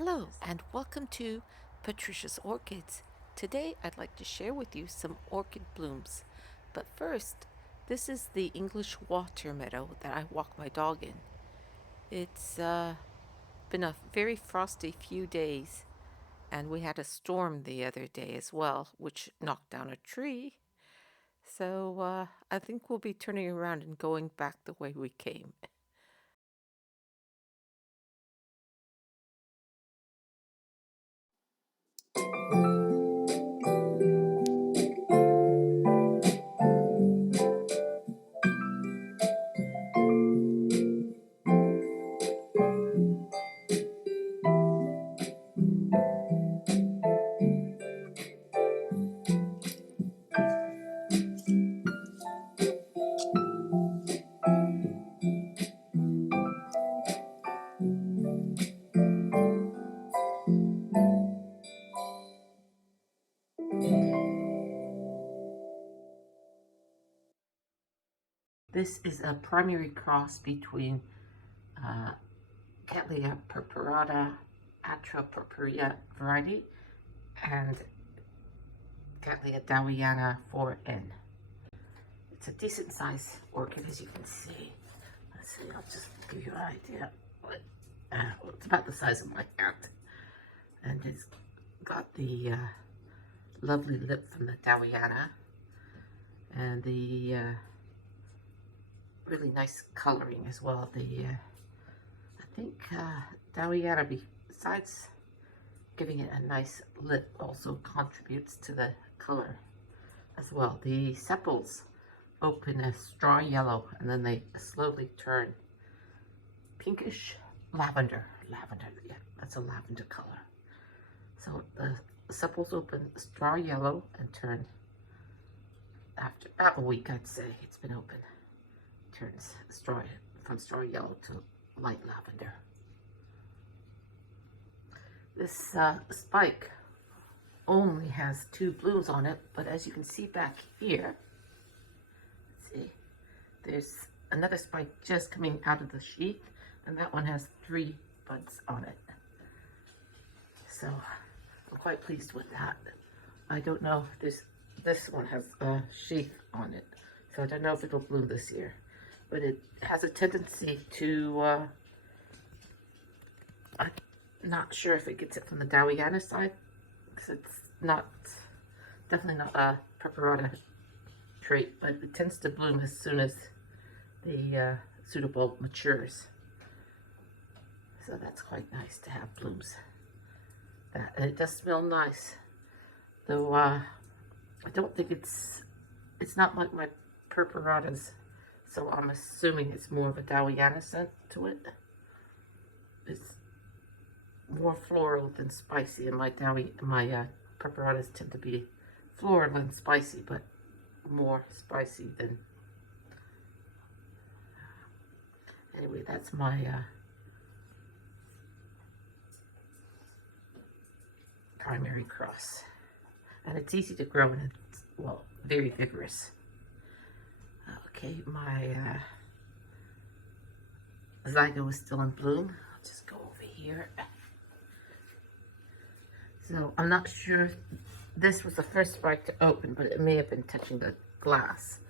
Hello and welcome to Patricia's Orchids. Today I'd like to share with you some orchid blooms. But first, this is the English water meadow that I walk my dog in. It's been a very frosty few days, and we had a storm the other day as well, which knocked down a tree. So I think we'll be turning around and going back the way we came. This is a primary cross between uh, Purapppurada Purapppurada variety and Cattleya dowiana 4N. It's a decent sized orchid, as you can see. Let's see, I'll just give you an idea. It's about the size of my hand. And it's got the lovely lip from the dowiana and the really nice coloring as well. I think dowiana, besides giving it a nice lip, also contributes to the color as well. The sepals open a straw yellow and then they slowly turn pinkish lavender. Yeah, that's a lavender color. So the sepals open straw yellow and turn, after about a week, I'd say it's been open, turns from straw yellow to light lavender. This spike only has 2 blooms on it, but as you can see back here, see, there's another spike just coming out of the sheath, and that one has 3 buds on it. So I'm quite pleased with that. I don't know, this one has a sheath on it, so I don't know if it'll bloom this year, but it has a tendency to, I'm not sure if it gets it from the dowiana side, because it's definitely not a Purapppurada trait, but it tends to bloom as soon as the pseudobulb matures. So that's quite nice to have blooms. And it does smell nice, though I don't think it's not like my Purapppuradas, so I'm assuming it's more of a dowiana scent to it. It's more floral than spicy, and my Purapppuradas tend to be floral and spicy, but more spicy than. Anyway, that's my primary cross, and it's easy to grow, and it's, well, very vigorous. Okay, my Zygo is still in bloom. I'll just go over here. So I'm not sure, this was the first spike to open, but it may have been touching the glass.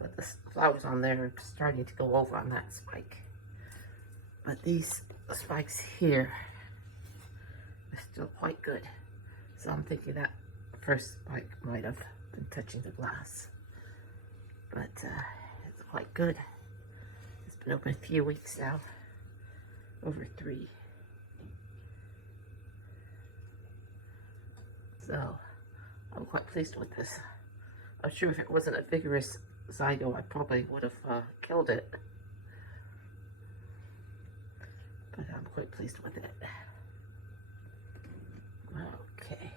But the flowers on there are starting to go over on that spike. But these spikes here are still quite good. So I'm thinking that first spike might have been touching the glass. But it's quite good. It's been open a few weeks now, over 3. So I'm quite pleased with this. I'm sure if it wasn't a vigorous Zygo, I probably would have killed it. But I'm quite pleased with it. Okay,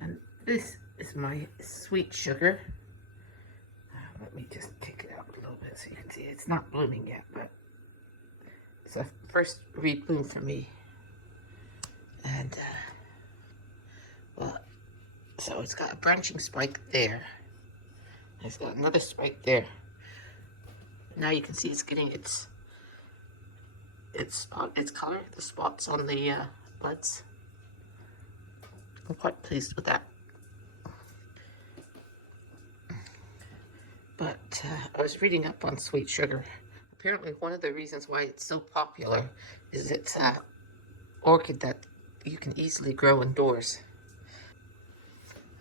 and this is my sweet sugar. Let me just take it out a little bit so you can see it's not blooming yet, but it's a first rebloom for me. And well, so it's got a branching spike there. It's got another spike there. Now you can see it's getting its color, the spots on the buds. I'm quite pleased with that. But I was reading up on sweet sugar. Apparently one of the reasons why it's so popular is it's an orchid that you can easily grow indoors.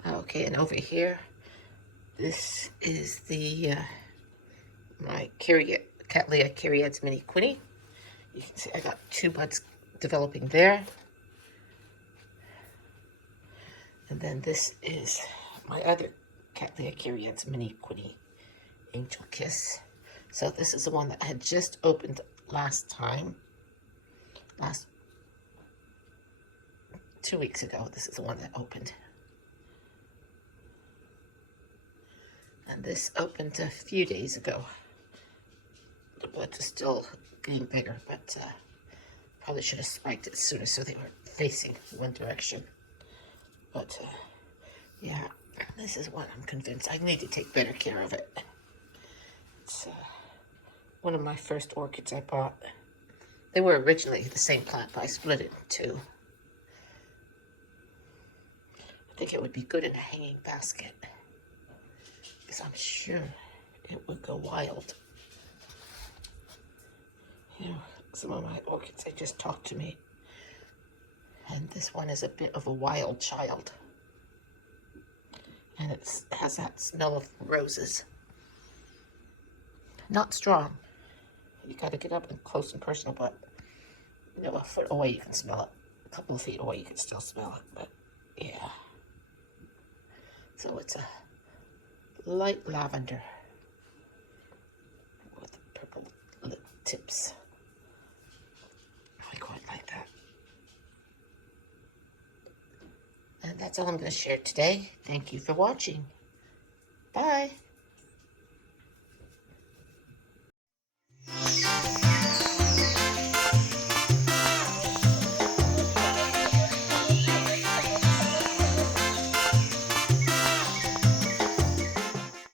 Okay, and over here, this is the my Cattleya Caryatid's Mini-Quinee. You can see I got 2 buds developing there. And then this is my other Cattleya Caryatid's Mini-Quinee, Angel Kiss. So this is the one that had just opened last 2 weeks ago. This is the one that opened. And this opened a few days ago. The buds are still getting bigger, but probably should have spiked it sooner so they were facing one direction. But yeah, this is what I'm convinced. I need to take better care of it. It's one of my first orchids I bought. They were originally the same plant, but I split it in 2. I think it would be good in a hanging basket, because I'm sure it would go wild. You know, some of my orchids, they just talk to me. And this one is a bit of a wild child. And it has that smell of roses. Not strong. You gotta get up and close and personal, but you know, a foot away you can smell it. A couple of feet away you can still smell it, but yeah. So it's a light lavender with purple lip tips. I quite like that. And that's all I'm going to share today. Thank you for watching. Bye.